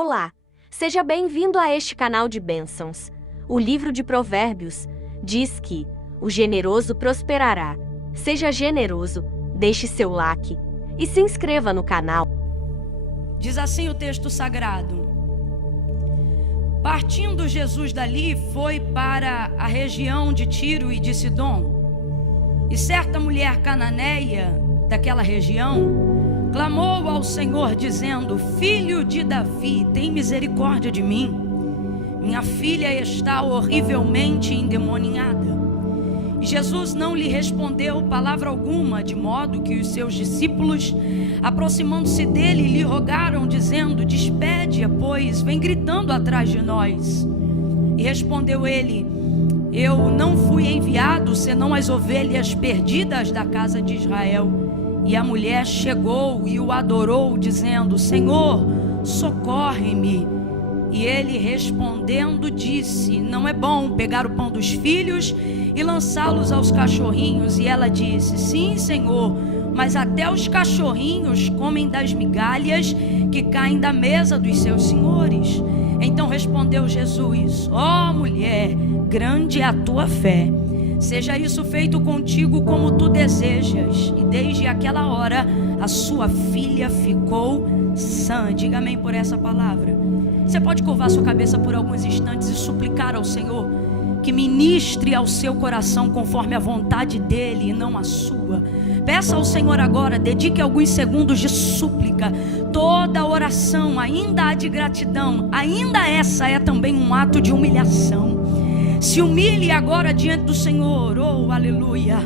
Olá, seja bem-vindo a este canal de bênçãos. O livro de Provérbios diz que o generoso prosperará. Seja generoso, deixe seu like e se inscreva no canal. Diz assim o texto sagrado: partindo Jesus dali, foi para a região de Tiro e de Sidom. E certa mulher cananeia daquela região clamou ao Senhor, dizendo: Filho de Davi, tem misericórdia de mim. Minha filha está horrivelmente endemoniada. E Jesus não lhe respondeu palavra alguma, de modo que os seus discípulos, aproximando-se dele, lhe rogaram, dizendo: despede-a, pois vem gritando atrás de nós. E respondeu ele: eu não fui enviado senão as ovelhas perdidas da casa de Israel. E a mulher chegou e o adorou, dizendo: Senhor, socorre-me. E ele respondendo disse: não é bom pegar o pão dos filhos e lançá-los aos cachorrinhos. E ela disse: sim, Senhor, mas até os cachorrinhos comem das migalhas que caem da mesa dos seus senhores. Então respondeu Jesus: ó mulher, grande é a tua fé, seja isso feito contigo como tu desejas. E desde aquela hora a sua filha ficou sã. Diga amém por essa palavra. Você pode curvar sua cabeça por alguns instantes e suplicar ao Senhor que ministre ao seu coração conforme a vontade dele e não a sua. Peça ao Senhor agora, dedique alguns segundos de súplica. Toda oração, ainda a de gratidão, ainda essa é também um ato de humilhação. Se humilhe agora diante do Senhor. Oh, aleluia.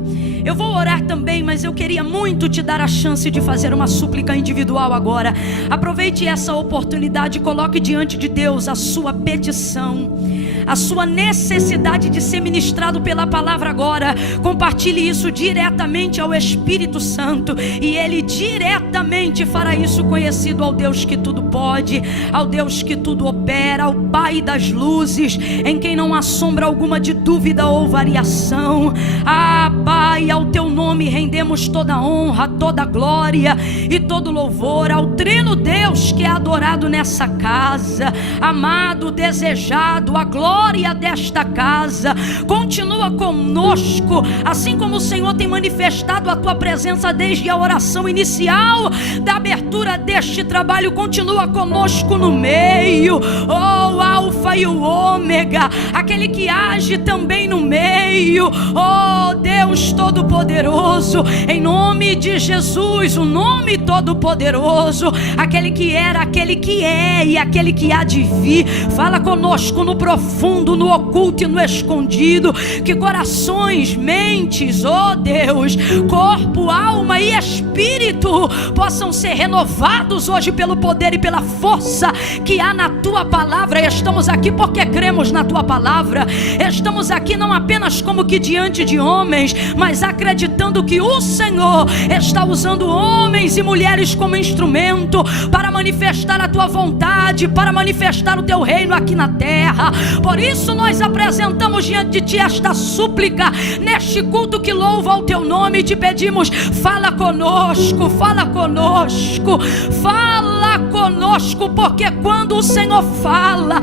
Eu vou orar também, mas eu queria muito te dar a chance de fazer uma súplica individual agora. Aproveite essa oportunidade e coloque diante de Deus a sua petição, a sua necessidade de ser ministrado pela palavra agora. Compartilhe isso diretamente ao Espírito Santo, e Ele diretamente fará isso conhecido ao Deus que tudo pode, ao Deus que tudo opera, ao Pai das luzes, em quem não há sombra alguma de dúvida ou variação. Ah, Pai, ao teu nome rendemos toda honra, toda glória e todo louvor, ao Trino Deus que é adorado nessa casa, amado, desejado, a glória desta casa. Continua conosco, assim como o Senhor tem manifestado a tua presença desde a oração inicial da abertura deste trabalho. Continua conosco no meio, oh Alfa e o Ômega, aquele que age também no meio. Oh Deus Todo-Poderoso, em nome de Jesus, o nome Todo-Poderoso, aquele que era, aquele que é e aquele que há de vir. Fala conosco no profundo, no oculto e no escondido, que corações, mentes, oh Deus, corpo, alma e espírito possam ser renovados hoje pelo poder e pela força que há na tua palavra. Estamos aqui porque cremos na tua palavra. Estamos aqui não apenas como que diante de homens, mas acreditando que o Senhor está usando homens e mulheres como instrumento para manifestar a tua vontade, para manifestar o teu reino aqui na terra. Por isso nós apresentamos diante de ti esta súplica neste culto que louva o teu nome, e te pedimos: fala conosco, fala conosco, fala conosco, porque quando o Senhor fala,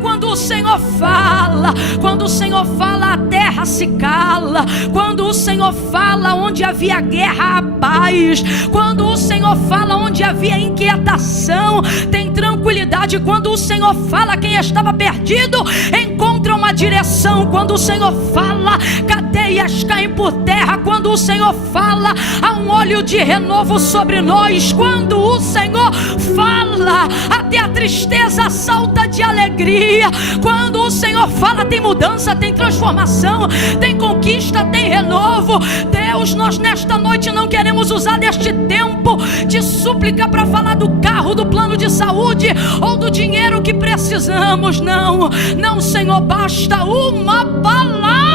quando o Senhor fala, a terra se cala. Quando o Senhor fala, onde havia guerra, há paz. Quando o Senhor fala, onde havia inquietação, tem tranquilidade. Quando o Senhor fala, quem estava perdido encontra uma direção. Quando o Senhor fala, cadeias caem por terra. Quando o Senhor fala, há um óleo de renovo sobre nós. Quando o Senhor fala, até a tristeza salta de alegria. Quando o Senhor fala, tem mudança, tem transformação, tem conquista, tem renovo. Deus, nós nesta noite não queremos usar deste tempo de súplica para falar do carro, do plano de saúde ou do dinheiro que precisamos. Não, não, Senhor, basta uma palavra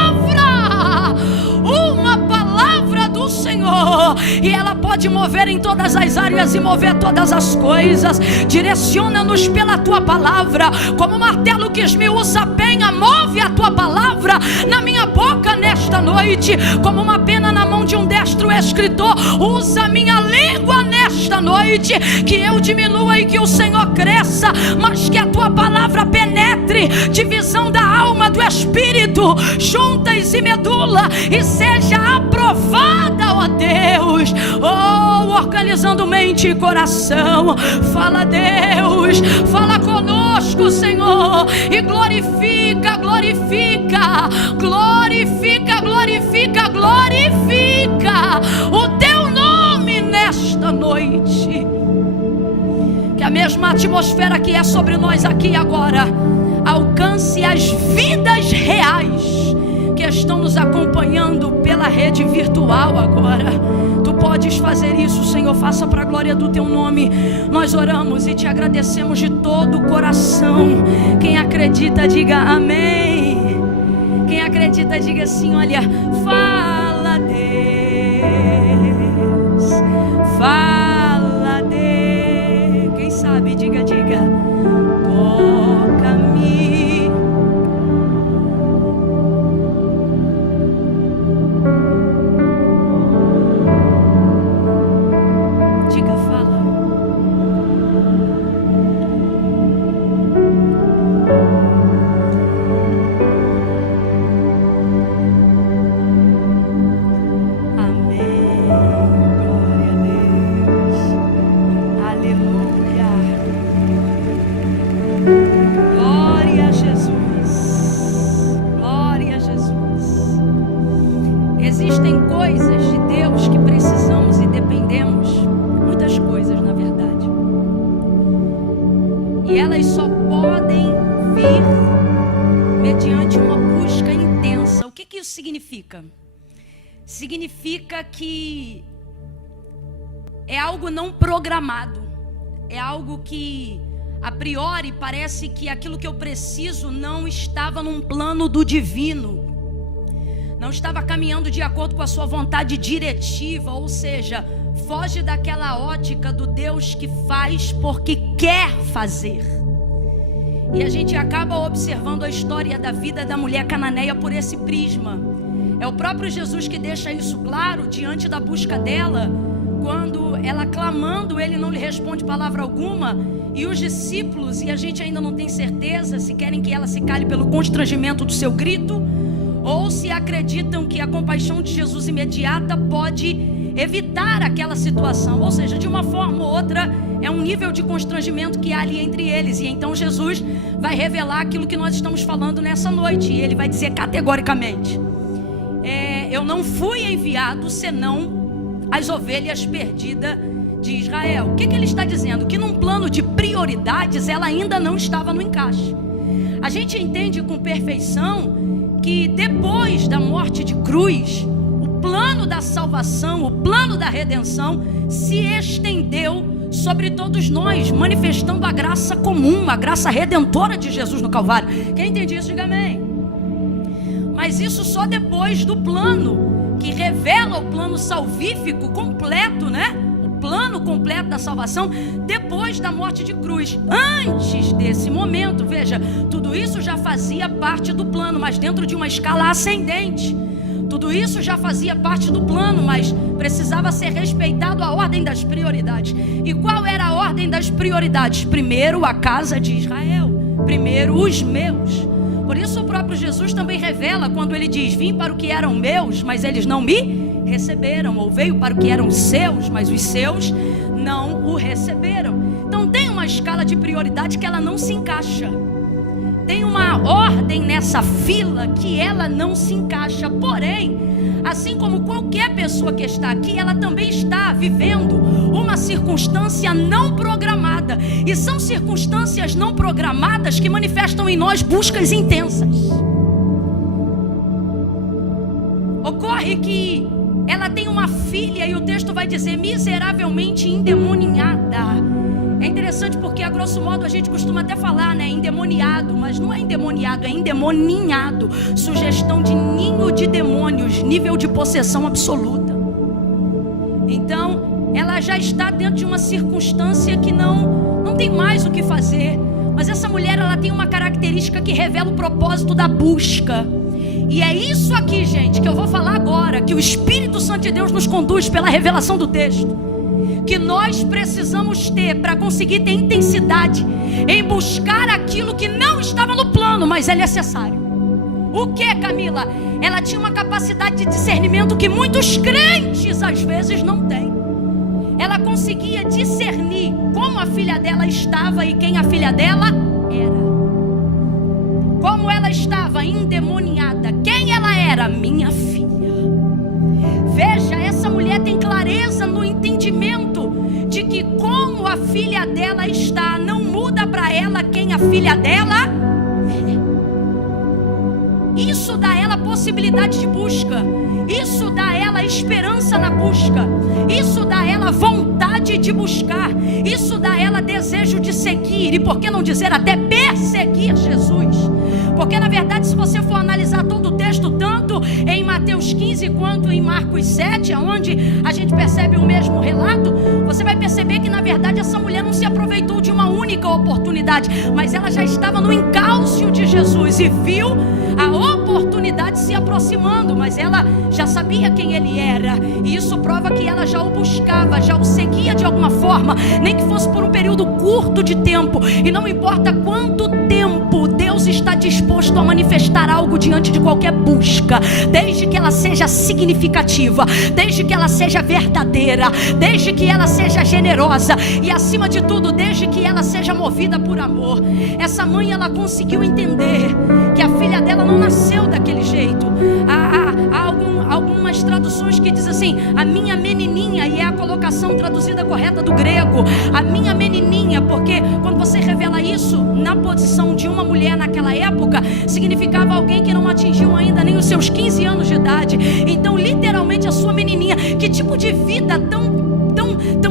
do Senhor Senhor, e ela pode mover em todas as áreas e mover todas as coisas. Direciona-nos pela tua palavra, como o martelo que esmiuça a penha. Move a tua palavra na minha boca nesta noite, como uma pena na mão de um destro escritor. Usa minha língua nesta noite, que eu diminua e que o Senhor cresça, mas que a tua palavra penetre, divisão da alma, do espírito, juntas e medula, e seja aprovada, ó Deus. Oh, organizando mente e coração. Fala, Deus, fala conosco, Senhor, e glorifica, glorifica, glorifica, glorifica, glorifica o teu nome nesta noite. Que a mesma atmosfera que é sobre nós aqui e agora alcance as vidas reais que estão nos acompanhando pela rede virtual agora. Tu podes fazer isso, Senhor, faça para a glória do teu nome. Nós oramos e te agradecemos de todo o coração. Quem acredita, diga amém. Quem acredita, diga assim, olha, fala, Deus, fala, Deus. Quem sabe, diga, toca-me. Existem coisas de Deus que precisamos e dependemos, muitas coisas na verdade, e elas só podem vir mediante uma busca intensa. O que isso significa? Significa que é algo não programado, é algo que a priori parece que aquilo que eu preciso não estava num plano do divino, não estava caminhando de acordo com a sua vontade diretiva, ou seja, foge daquela ótica do Deus que faz porque quer fazer. E a gente acaba observando a história da vida da mulher cananeia por esse prisma. É o próprio Jesus que deixa isso claro diante da busca dela, quando ela clamando, ele não lhe responde palavra alguma, e os discípulos, e a gente ainda não tem certeza se querem que ela se cale pelo constrangimento do seu grito, ou se acreditam que a compaixão de Jesus imediata pode evitar aquela situação. Ou seja, de uma forma ou outra, é um nível de constrangimento que há ali entre eles. E então Jesus vai revelar aquilo que nós estamos falando nessa noite. E ele vai dizer categoricamente: eu não fui enviado senão as ovelhas perdidas de Israel. O que ele está dizendo? Que num plano de prioridades ela ainda não estava no encaixe. A gente entende com perfeição que depois da morte de cruz, o plano da salvação, o plano da redenção se estendeu sobre todos nós, manifestando a graça comum, a graça redentora de Jesus no Calvário. Quem entende isso, diga amém. Mas isso só depois do plano que revela o plano salvífico completo, né? O plano completo da salvação depois da morte de cruz. Antes desse momento, veja, tudo isso já fazia parte do plano, mas dentro de uma escala ascendente. Tudo isso já fazia parte do plano, mas precisava ser respeitado a ordem das prioridades. E qual era a ordem das prioridades? Primeiro a casa de Israel, primeiro os meus. Por isso o próprio Jesus também revela quando ele diz: vim para o que eram meus, mas eles não me receberam. Ou veio para o que eram seus, mas os seus não o receberam. Então tem uma escala de prioridade que ela não se encaixa. Tem uma ordem nessa fila que ela não se encaixa. Porém, assim como qualquer pessoa que está aqui, ela também está vivendo uma circunstância não programada. E são circunstâncias não programadas que manifestam em nós buscas intensas. Ocorre que ela tem uma filha, e o texto vai dizer miseravelmente endemoniada. É interessante porque, a grosso modo, a gente costuma até falar, né, endemoniado, mas não é endemoniado, é endemoninhado. Sugestão de ninho de demônios, nível de possessão absoluta. Então, ela já está dentro de uma circunstância que não tem mais o que fazer. Mas essa mulher, ela tem uma característica que revela o propósito da busca. E é isso aqui, gente, que eu vou falar agora, que o Espírito Santo de Deus nos conduz pela revelação do texto, que nós precisamos ter para conseguir ter intensidade em buscar aquilo que não estava no plano, mas é necessário. O que, Camila? Ela tinha uma capacidade de discernimento que muitos crentes às vezes não têm. Ela conseguia discernir como a filha dela estava e quem a filha dela era. Como ela estava endemoniada, quem ela era? Minha filha. Veja, essa mulher tem clareza no entendimento de que como a filha dela está, não muda para ela quem a filha dela é. Isso dá a ela possibilidade de busca. Isso dá a ela esperança na busca. Isso dá a ela vontade de buscar. Isso dá a ela desejo de seguir. E por que não dizer até perseguir Jesus? Porque na verdade, se você for analisar todo o texto, tanto em Mateus 15 quanto em Marcos 7, onde a gente percebe o mesmo relato, você vai perceber que na verdade essa mulher não se aproveitou de uma única oportunidade, mas ela já estava no encalço de Jesus e viu a oportunidade se aproximando, mas ela já sabia quem ele era, e isso prova que ela já o buscava, já o seguia de alguma forma, nem que fosse por um período curto de tempo, e não importa quanto tempo, Deus está disposto a manifestar algo diante de qualquer busca, desde que ela seja significativa, desde que ela seja verdadeira, desde que ela seja generosa, e acima de tudo, desde que ela seja movida por amor. Essa mãe, ela conseguiu entender que a filha dela não nasceu daquele jeito. Há algumas traduções que diz assim, a minha menininha, e é a colocação traduzida correta do grego, a minha menininha, porque quando você revela isso na posição de uma mulher naquela época, significava alguém que não atingiu ainda nem os seus 15 anos de idade. Então literalmente a sua menininha. Que tipo de vida tão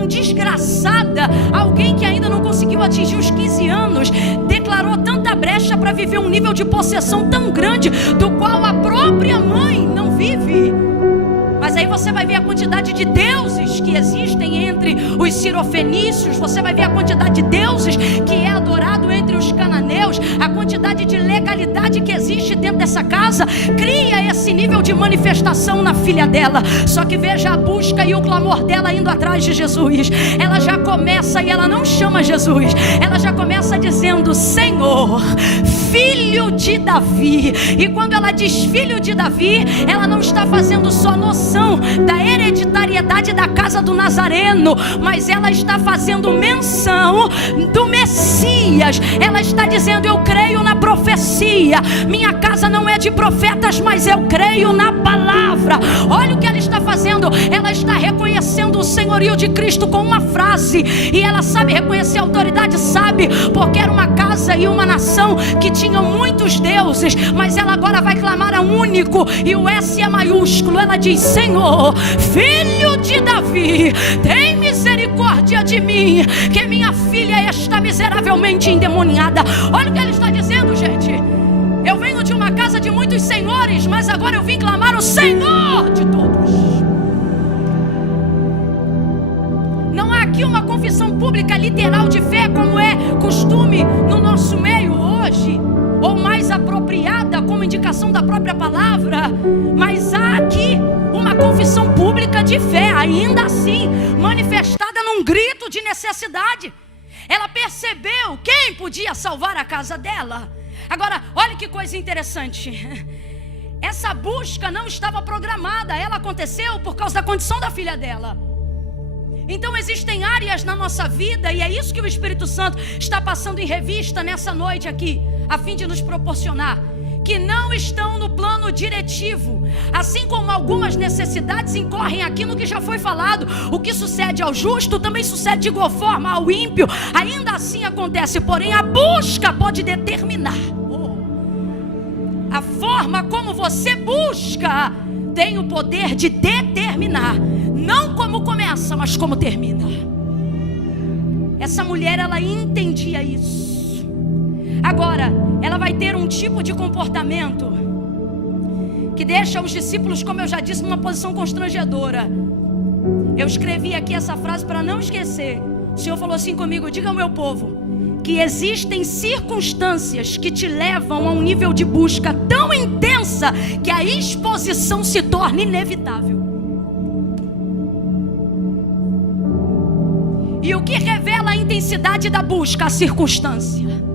desgraçada, alguém que ainda não conseguiu atingir os 15 anos, declarou tanta brecha para viver um nível de possessão tão grande, do qual a própria mãe não vive. Mas aí você vai ver a quantidade de deuses que existem entre os cirofenícios, você vai ver a quantidade de deuses que é adorado entre os cananeus, a quantidade de legalidade que existe dentro dessa casa, cria esse nível de manifestação na filha dela. Só que veja a busca e o clamor dela indo atrás de Jesus. Ela já começa, e ela não chama Jesus, ela já começa dizendo, Senhor, filho de Davi. E quando ela diz filho de Davi, ela não está fazendo só noção da hereditariedade da casa do Nazareno, mas ela está fazendo menção do Messias. Ela está dizendo, eu creio na profecia, minha casa não é de profetas, mas eu creio na palavra. Olha o que ela está fazendo, ela está reconhecendo o senhorio de Cristo com uma frase. E ela sabe reconhecer a autoridade, sabe, porque era uma casa e uma nação que tinham muitos deuses, mas ela agora vai clamar a único, e o S é maiúsculo. Ela diz, Senhor, filho de Davi, tem misericórdia de mim, que minha filha está miseravelmente endemoniada. Olha o que ela está dizendo, gente. Eu venho de uma casa de muitos senhores, mas agora eu vim clamar o Senhor de todos. Não há aqui uma confissão pública literal de fé, como é costume no nosso meio hoje, ou mais apropriada como indicação da própria palavra, mas há aqui uma confissão pública de fé, ainda assim manifestada num grito de necessidade. Ela percebeu quem podia salvar a casa dela. Agora, olha que coisa interessante, essa busca não estava programada, ela aconteceu por causa da condição da filha dela. Então existem áreas na nossa vida, e é isso que o Espírito Santo está passando em revista nessa noite aqui, a fim de nos proporcionar, que não estão no plano diretivo. Assim como algumas necessidades incorrem aqui no que já foi falado, o que sucede ao justo também sucede de igual forma ao ímpio. Ainda assim acontece, porém a busca pode determinar. A forma como você busca tem o poder de determinar, não como começa, mas como termina. Essa mulher, ela entendia isso. Agora, ela vai ter um tipo de comportamento que deixa os discípulos, como eu já disse, numa posição constrangedora. Eu escrevi aqui essa frase para não esquecer. O Senhor falou assim comigo: diga ao meu povo que existem circunstâncias que te levam a um nível de busca tão intensa que a exposição se torna inevitável. E o que revela a intensidade da busca? A circunstância.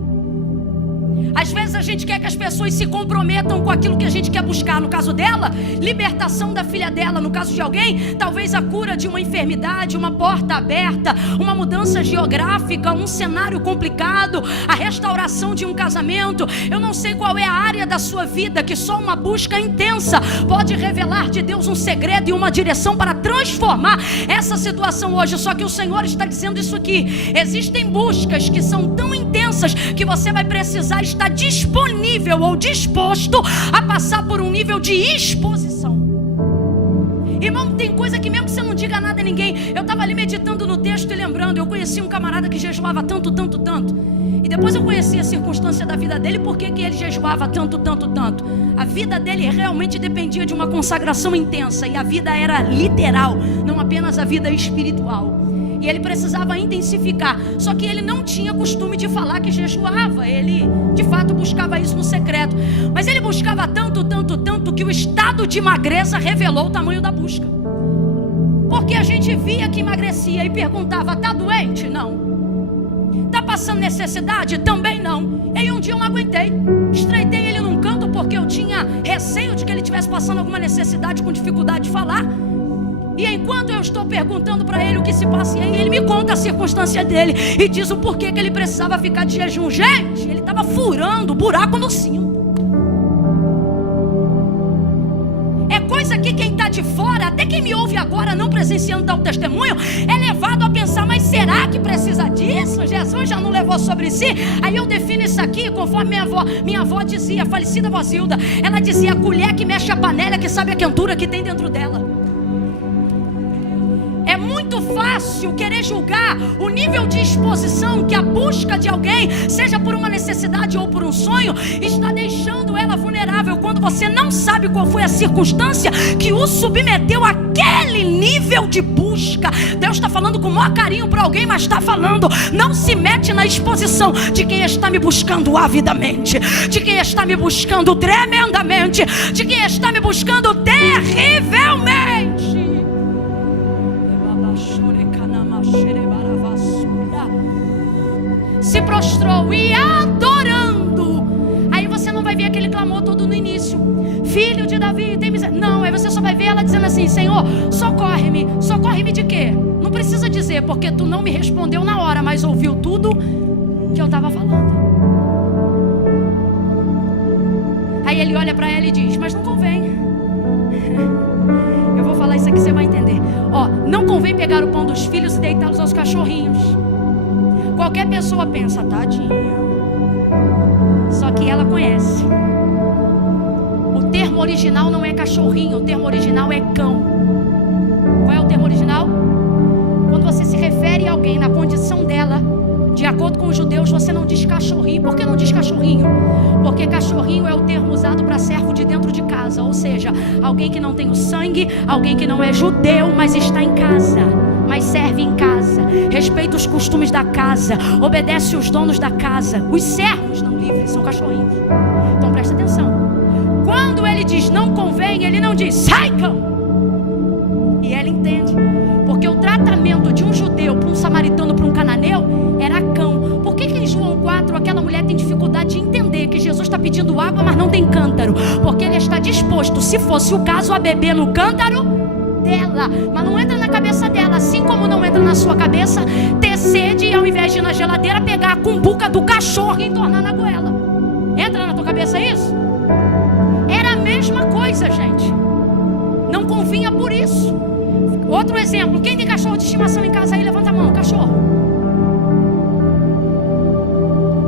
Às vezes a gente quer que as pessoas se comprometam com aquilo que a gente quer buscar. No caso dela, libertação da filha dela. No caso de alguém, talvez a cura de uma enfermidade, uma porta aberta, uma mudança geográfica, um cenário complicado, a restauração de um casamento. Eu não sei qual é a área da sua vida que só uma busca intensa pode revelar de Deus um segredo e uma direção para transformar essa situação hoje. Só que o Senhor está dizendo isso aqui: existem buscas que são tão intensas que você vai precisar estar disponível ou disposto a passar por um nível de exposição. Irmão, tem coisa que mesmo que você não diga nada a ninguém. Eu estava ali meditando no texto e lembrando, eu conheci um camarada que jejuava tanto. E depois eu conheci a circunstância da vida dele, porque que ele jejuava tanto. A vida dele realmente dependia de uma consagração intensa, e a vida era literal, não apenas a vida espiritual. E ele precisava intensificar. Só que ele não tinha costume de falar que jejuava. Ele, de fato, buscava isso no secreto. Mas ele buscava tanto que o estado de magreza revelou o tamanho da busca. Porque a gente via que emagrecia e perguntava: tá doente? Não. Tá passando necessidade? Também não. E aí um dia eu não aguentei. Estreitei ele num canto porque eu tinha receio de que ele estivesse passando alguma necessidade com dificuldade de falar. E enquanto eu estou perguntando para ele o que se passa, e aí ele me conta a circunstância dele e diz o porquê que ele precisava ficar de jejum. Gente, ele estava furando o buraco no cinto. É coisa que quem está de fora, até quem me ouve agora não presenciando tal testemunho, é levado a pensar: mas será que precisa disso? Jesus já não levou sobre si? Aí eu defino isso aqui conforme minha avó dizia, a falecida avó Zilda. Ela dizia: a colher que mexe a panela que sabe a quentura que tem dentro dela. É muito fácil querer julgar o nível de exposição que a busca de alguém, seja por uma necessidade ou por um sonho, está deixando ela vulnerável, quando você não sabe qual foi a circunstância que o submeteu àquele nível de busca. Deus está falando com o maior carinho para alguém, mas está falando: não se mete na exposição de quem está me buscando avidamente, de quem está me buscando tremendamente, de quem está me buscando terrivelmente. Se prostrou e adorando. Aí você não vai ver aquele clamor todo no início: filho de Davi, tem misericórdia. Não, aí você só vai ver ela dizendo assim: Senhor, socorre-me. Socorre-me de quê? Não precisa dizer, porque tu não me respondeu na hora, mas ouviu tudo que eu estava falando. Aí ele olha para ela e diz: mas não convém. Eu vou falar isso aqui, você vai entender. Não convém pegar o pão dos filhos e deitá-los aos cachorrinhos. Qualquer pessoa pensa: tadinha. Só que ela conhece. O termo original não é cachorrinho, o termo original é cão. Qual é o termo original? Quando você se refere a alguém na condição dela, de acordo com os judeus, você não diz cachorrinho. Por que não diz cachorrinho? Porque cachorrinho é o termo usado para servo de dentro de casa. Ou seja, alguém que não tem o sangue, alguém que não é judeu, mas está em casa, mas serve em casa, respeita os costumes da casa, obedece os donos da casa. Os servos não livres são cachorrinhos. Então presta atenção. Quando ele diz não convém, ele não diz sai cão. E ela entende, porque o tratamento de um judeu para um samaritano, para um cananeu, era cão. Por que em João 4 aquela mulher tem dificuldade de entender que Jesus está pedindo água, mas não tem cântaro? Porque ele está disposto, se fosse o caso, a beber no cântaro dela. Mas não entra na cabeça dela, assim como não entra na sua cabeça ter sede e, ao invés de ir na geladeira, pegar a cumbuca do cachorro e entornar na goela. Entra na tua cabeça isso? Era a mesma coisa, gente. Não convinha por isso. Outro exemplo: quem tem cachorro de estimação em casa aí, levanta a mão. Cachorro.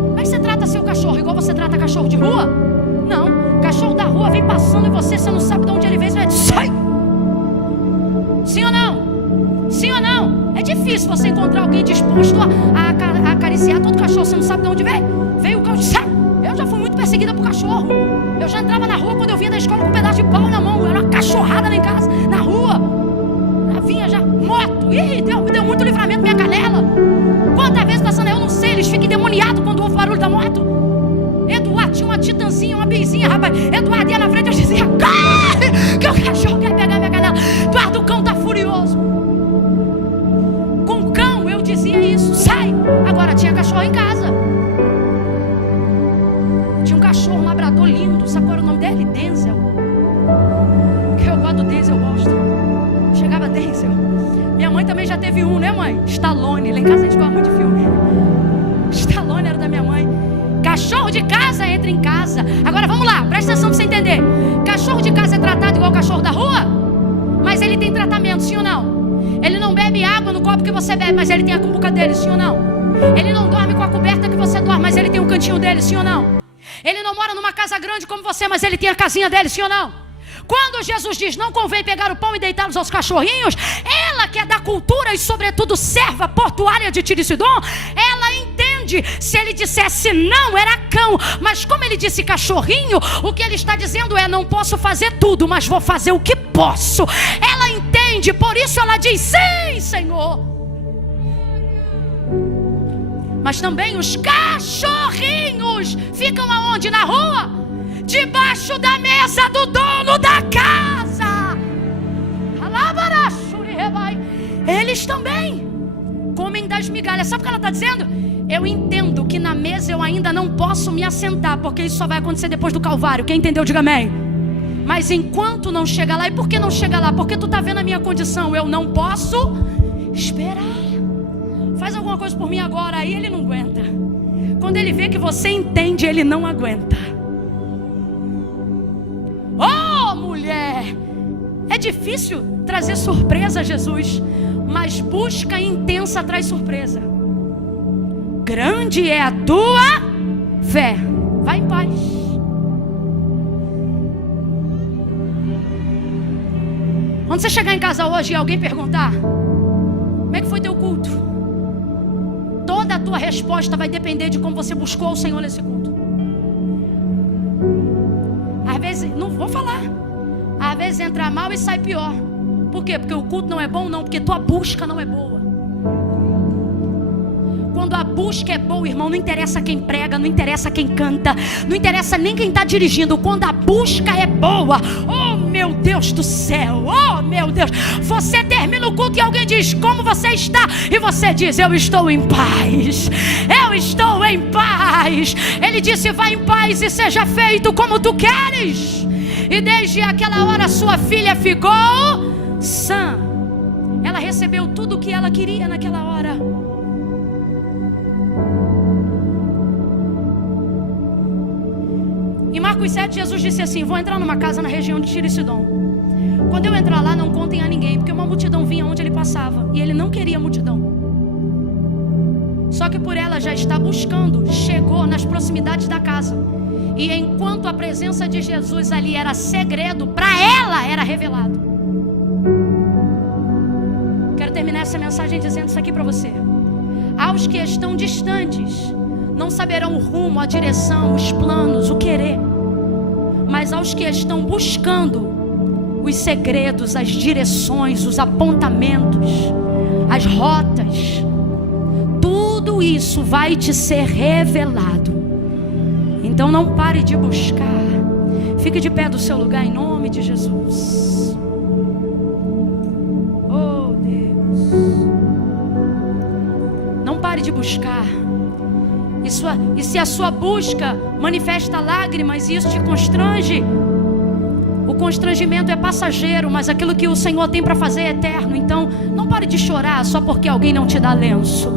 Como é que você trata seu cachorro? Igual você trata cachorro de rua? Não. Cachorro da rua vem passando e você não sabe de onde ele vem, você vai dizer: sai! Sim ou não? Sim ou não? É difícil você encontrar alguém disposto a acariciar todo cachorro. Você não sabe de onde vem. Veio o cão e disse: sai! Eu já fui muito perseguida por cachorro. Eu já entrava na rua quando eu vinha da escola com um pedaço de pau na mão. Era uma cachorrada lá em casa, na rua. Já vinha já moto. Ih, me deu muito livramento minha canela. Quantas vezes passando, eu não sei, eles ficam endemoniados quando ouvem o barulho da moto. Eduardo tinha uma titanzinha, uma beizinha, rapaz. Eduardo ia na frente, eu dizia, corre, que o cachorro quer pegar minha canela. Eduardo, o cão tá furioso. Com o cão eu dizia isso, sai. Agora tinha cachorro em casa. Tinha um cachorro, um labrador lindo. Sabe qual era o nome dele? Denzel. Que eu gosto do Denzel, eu gosto. Chegava Denzel. Minha mãe também já teve um, né, mãe? Stallone. Lá em casa a gente gosta muito de filme. Stallone era da minha mãe. Cachorro de casa entra em casa. Agora vamos lá, presta atenção pra você entender. Cachorro de casa é tratado igual cachorro da rua? Mas ele tem tratamento, sim ou não? Ele não bebe água no copo que você bebe, mas ele tem a cumbuca dele, sim ou não? Ele não dorme com a coberta que você dorme, mas ele tem o cantinho dele, sim ou não? Ele não mora numa casa grande como você, mas ele tem a casinha dele, sim ou não? Quando Jesus diz, não convém pegar o pão e deitá-los aos cachorrinhos, ela que é da cultura e sobretudo serva portuária de Tiro e Sidom, ela entende. Se ele dissesse não, era cão. Mas como ele disse cachorrinho, o que ele está dizendo é, não posso fazer tudo, mas vou fazer o que posso. Ela entende, por isso ela diz, sim, Senhor. Mas também os cachorrinhos ficam aonde? Na rua? Debaixo da mesa do dono da casa. Eles também comem das migalhas. Sabe o que ela está dizendo? Eu entendo que na mesa eu ainda não posso me assentar, porque isso só vai acontecer depois do Calvário. Quem entendeu, diga amém. Mas enquanto não chega lá, e por que não chega lá? Porque tu está vendo a minha condição, eu não posso esperar. Faz alguma coisa por mim agora, aí ele não aguenta. Quando ele vê que você entende, ele não aguenta. Oh, mulher, é difícil trazer surpresa a Jesus, mas busca intensa traz surpresa. Grande é a tua fé. Vai em paz. Quando você chegar em casa hoje e alguém perguntar, como é que foi teu culto? Toda a tua resposta vai depender de como você buscou o Senhor nesse culto. Às vezes, não vou falar, às vezes entra mal e sai pior. Por quê? Porque o culto não é bom? Não, porque tua busca não é boa. Quando a busca é boa, irmão, não interessa quem prega, não interessa quem canta, não interessa nem quem está dirigindo. Quando a busca é boa, oh meu Deus do céu, oh meu Deus, você termina o culto e alguém diz, como você está? E você diz, eu estou em paz, eu estou em paz. Ele disse, vai em paz e seja feito como tu queres. E desde aquela hora sua filha ficou sã. Ela recebeu tudo o que ela queria naquela hora. Em Marcos 7, Jesus disse assim, vou entrar numa casa na região de Tiro e Sidom. Quando eu entrar lá, não contem a ninguém, porque uma multidão vinha onde ele passava, e ele não queria multidão. Só que por ela já está buscando, chegou nas proximidades da casa. E enquanto a presença de Jesus ali era segredo, para ela era revelado. Quero terminar essa mensagem dizendo isso aqui para você. Aos que estão distantes, não saberão o rumo, a direção, os planos, o querer. Mas aos que estão buscando os segredos, as direções, os apontamentos, as rotas, tudo isso vai te ser revelado. Então não pare de buscar. Fique de pé do seu lugar em nome de Jesus. Oh Deus. Não pare de buscar. E se a sua busca manifesta lágrimas e isso te constrange, o constrangimento é passageiro, mas aquilo que o Senhor tem para fazer é eterno. Então não pare de chorar só porque alguém não te dá lenço.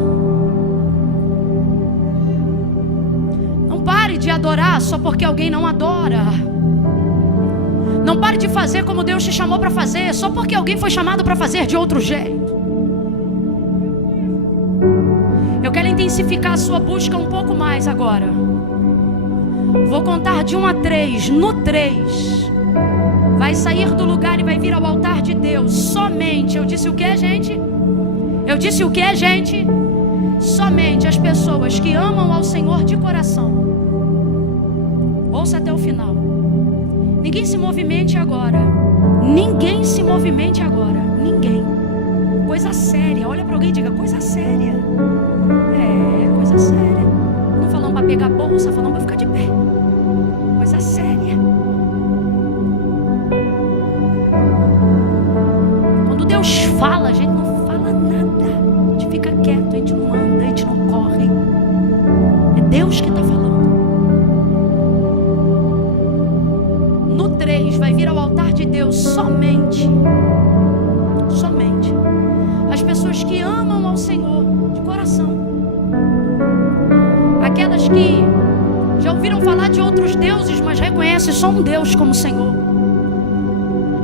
Não pare de adorar só porque alguém não adora. Não pare de fazer como Deus te chamou para fazer só porque alguém foi chamado para fazer de outro jeito. Eu quero intensificar a sua busca um pouco mais agora. Vou contar de 1 a 3. No 3, vai sair do lugar e vai vir ao altar de Deus. Somente, eu disse o que, gente? Eu disse o que, gente? Somente as pessoas que amam ao Senhor de coração. Ouça até o final. Ninguém se movimente agora. Ninguém se movimente agora. Ninguém. coisa séria. Olha para alguém e diga, coisa séria. É, coisa séria. Não falando para pegar bolsa, falando para ficar de pé. Coisa séria. Quando Deus fala, a gente não fala nada. A gente fica quieto, a gente não anda, a gente não corre. É Deus que está falando. No 3, vai vir ao altar de Deus somente as pessoas que amam ao Senhor de coração. Aquelas que já ouviram falar de outros deuses, mas reconhecem só um Deus como Senhor.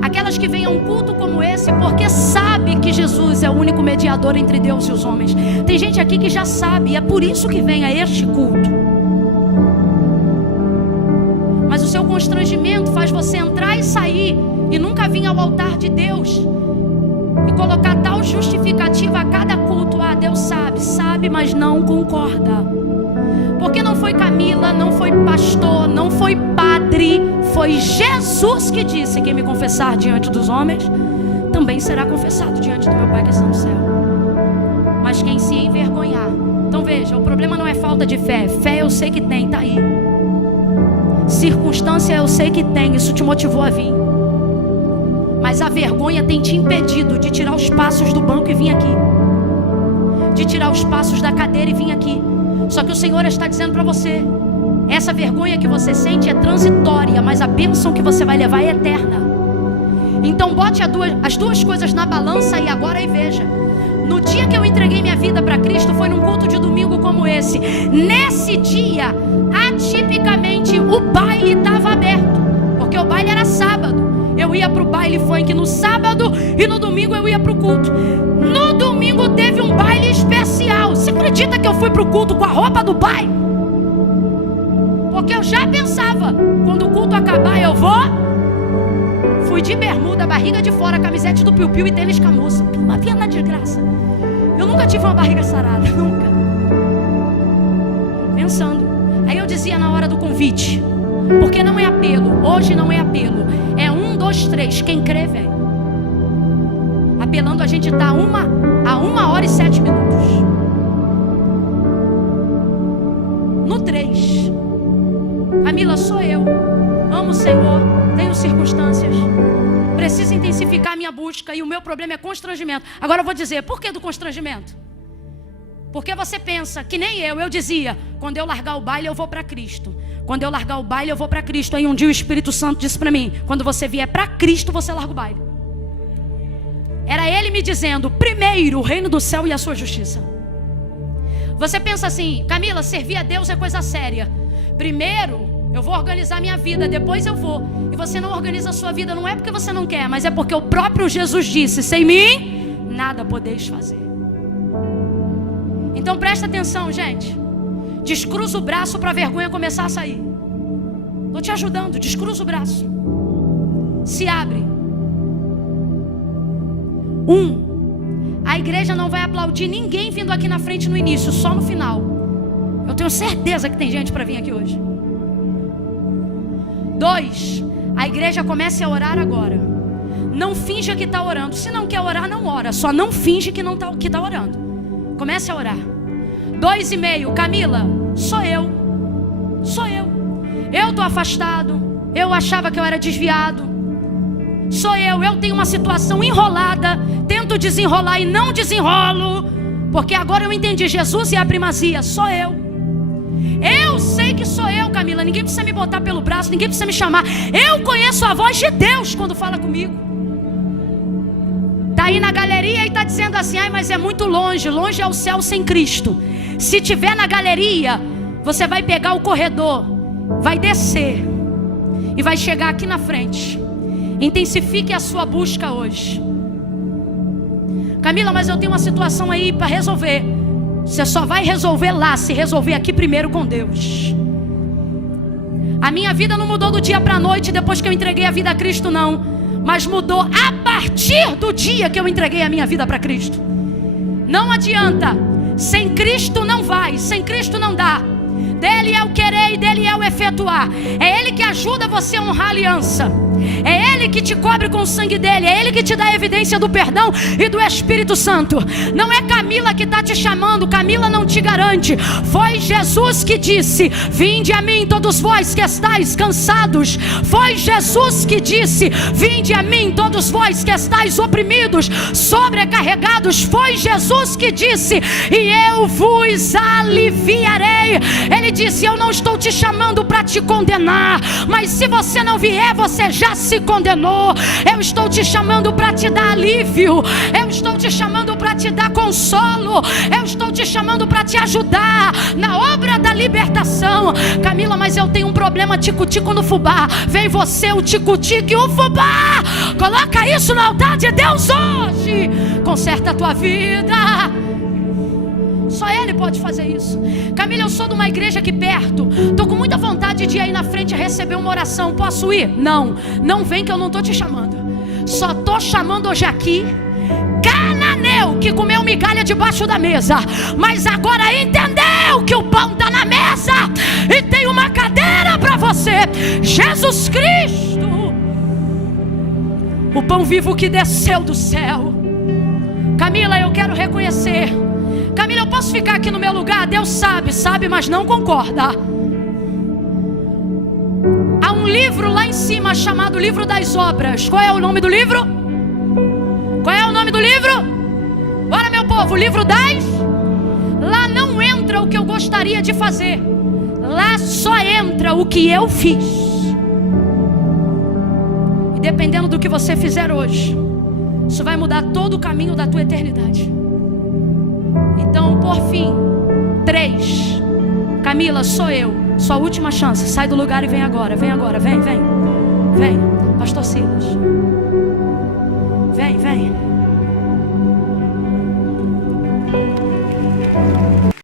Aquelas que vêm a um culto como esse porque sabe que Jesus é o único mediador entre Deus e os homens. Tem gente aqui que já sabe, e é por isso que vem a este culto. Mas o seu constrangimento faz você entrar e sair e nunca vir ao altar de Deus e colocar tal justificativa a cada culto. Ah, Deus sabe, mas não concorda. Porque não foi Camila, não foi pastor, não foi padre, foi Jesus que disse: quem me confessar diante dos homens, também será confessado diante do meu Pai que está no céu. Mas quem se envergonhar. Então veja, o problema não é falta de fé. Fé eu sei que tem, está aí. Circunstância eu sei que tem, isso te motivou a vir. Mas a vergonha tem te impedido de tirar os passos do banco e vir aqui, de tirar os passos da cadeira e vir aqui. Só que o Senhor está dizendo para você: essa vergonha que você sente é transitória, mas a bênção que você vai levar é eterna. Então bote as duas coisas na balança e agora e veja. No dia que eu entreguei minha vida para Cristo, foi num culto de domingo como esse. Nesse dia, atipicamente, o baile estava aberto, porque o baile era sábado. Eu ia para o baile funk no sábado e no domingo eu ia para o culto. No domingo teve um baile especial. Você acredita que eu fui para o culto com a roupa do baile? Porque eu já pensava, quando o culto acabar eu vou. Fui de bermuda, barriga de fora, camisete do piu-piu e tênis camuça. Uma pena de graça. Eu nunca tive uma barriga sarada, nunca. Pensando. Aí eu dizia na hora do convite, porque não é apelo, hoje não é apelo, é 1, 2, 3, quem crê vem. Apelando a gente está a 1 hora e 7 minutos. No 3, Camila, sou eu, amo o Senhor, tenho circunstâncias, preciso intensificar a minha busca e o meu problema é constrangimento. Agora eu vou dizer, por que do constrangimento? Porque você pensa, que nem eu dizia, quando eu largar o baile eu vou para Cristo. Quando eu largar o baile eu vou para Cristo. Aí um dia o Espírito Santo disse para mim: quando você vier para Cristo você larga o baile. Era Ele me dizendo: primeiro o reino do céu e a sua justiça. Você pensa assim: Camila, servir a Deus é coisa séria. Primeiro eu vou organizar minha vida, depois eu vou. E você não organiza a sua vida, não é porque você não quer, mas é porque o próprio Jesus disse: sem mim nada podeis fazer. Então presta atenção, gente. Descruza o braço para a vergonha começar a sair. Estou te ajudando, descruza o braço. Se abre. 1. A igreja não vai aplaudir ninguém vindo aqui na frente no início, só no final. Eu tenho certeza que tem gente para vir aqui hoje. 2. A igreja comece a orar agora. Não finja que está orando. Se não quer orar, não ora. Só não finge que está orando. Comece a orar. 2,5. Camila, sou eu. Eu estou afastado. Eu achava que eu era desviado. Sou eu tenho uma situação enrolada. Tento desenrolar e não desenrolo. Porque agora eu entendi, Jesus é a primazia. Sou eu. Eu sei que sou eu, Camila. Ninguém precisa me botar pelo braço, ninguém precisa me chamar. Eu conheço a voz de Deus quando fala comigo. Está aí na galeria e está dizendo assim: ai, mas é muito longe. Longe é o céu sem Cristo. Se tiver na galeria, você vai pegar o corredor, vai descer e vai chegar aqui na frente. Intensifique a sua busca hoje. Camila, mas eu tenho uma situação aí para resolver. Você só vai resolver lá, se resolver aqui primeiro com Deus. A minha vida não mudou do dia para a noite depois que eu entreguei a vida a Cristo, não. Mas mudou a partir do dia que eu entreguei a minha vida para Cristo. Não adianta. Sem Cristo não vai, sem Cristo não dá. Dele é o querer e dele é o efetuar. efetuar. É Ele que ajuda você a honrar a aliança. É Ele que te cobre com o sangue dele. É Ele que te dá a evidência do perdão e do Espírito Santo. Não é Camila que está te chamando. Camila não te garante. Foi Jesus que disse: vinde a mim todos vós que estáis cansados. Foi Jesus que disse: vinde a mim todos vós que estáis oprimidos, sobrecarregados. Foi Jesus que disse: e eu vos aliviarei. Ele disse: eu não estou te chamando para te condenar, mas se você não vier, você já se condenou. Eu estou te chamando para te dar alívio. Eu estou te chamando para te dar consolo. Eu estou te chamando para te ajudar na obra da libertação. Camila, mas eu tenho um problema tico-tico no fubá. Vem você, o tico-tico e o fubá. Coloca isso no altar de Deus hoje. Conserta a tua vida. Só Ele pode fazer isso. Camila, eu sou de uma igreja aqui perto. Estou com muita vontade de ir aí na frente receber uma oração. Posso ir? Não, não vem que eu não estou te chamando. Só estou chamando hoje aqui cananeu que comeu migalha debaixo da mesa, mas agora entendeu que o pão está na mesa e tem uma cadeira para você. Jesus Cristo, o pão vivo que desceu do céu. Camila, eu quero reconhecer. Camila, eu posso ficar aqui no meu lugar? Deus sabe, mas não concorda. Há um livro lá em cima chamado Livro das Obras. Qual é o nome do livro? Qual é o nome do livro? Bora, meu povo, Livro das... Lá não entra o que eu gostaria de fazer. Lá só entra o que eu fiz. E dependendo do que você fizer hoje, isso vai mudar todo o caminho da tua eternidade. Então, por fim, 3. Camila, sou eu. Sua última chance. Sai do lugar e vem agora. Vem agora, vem. Pastor Silas. Vem.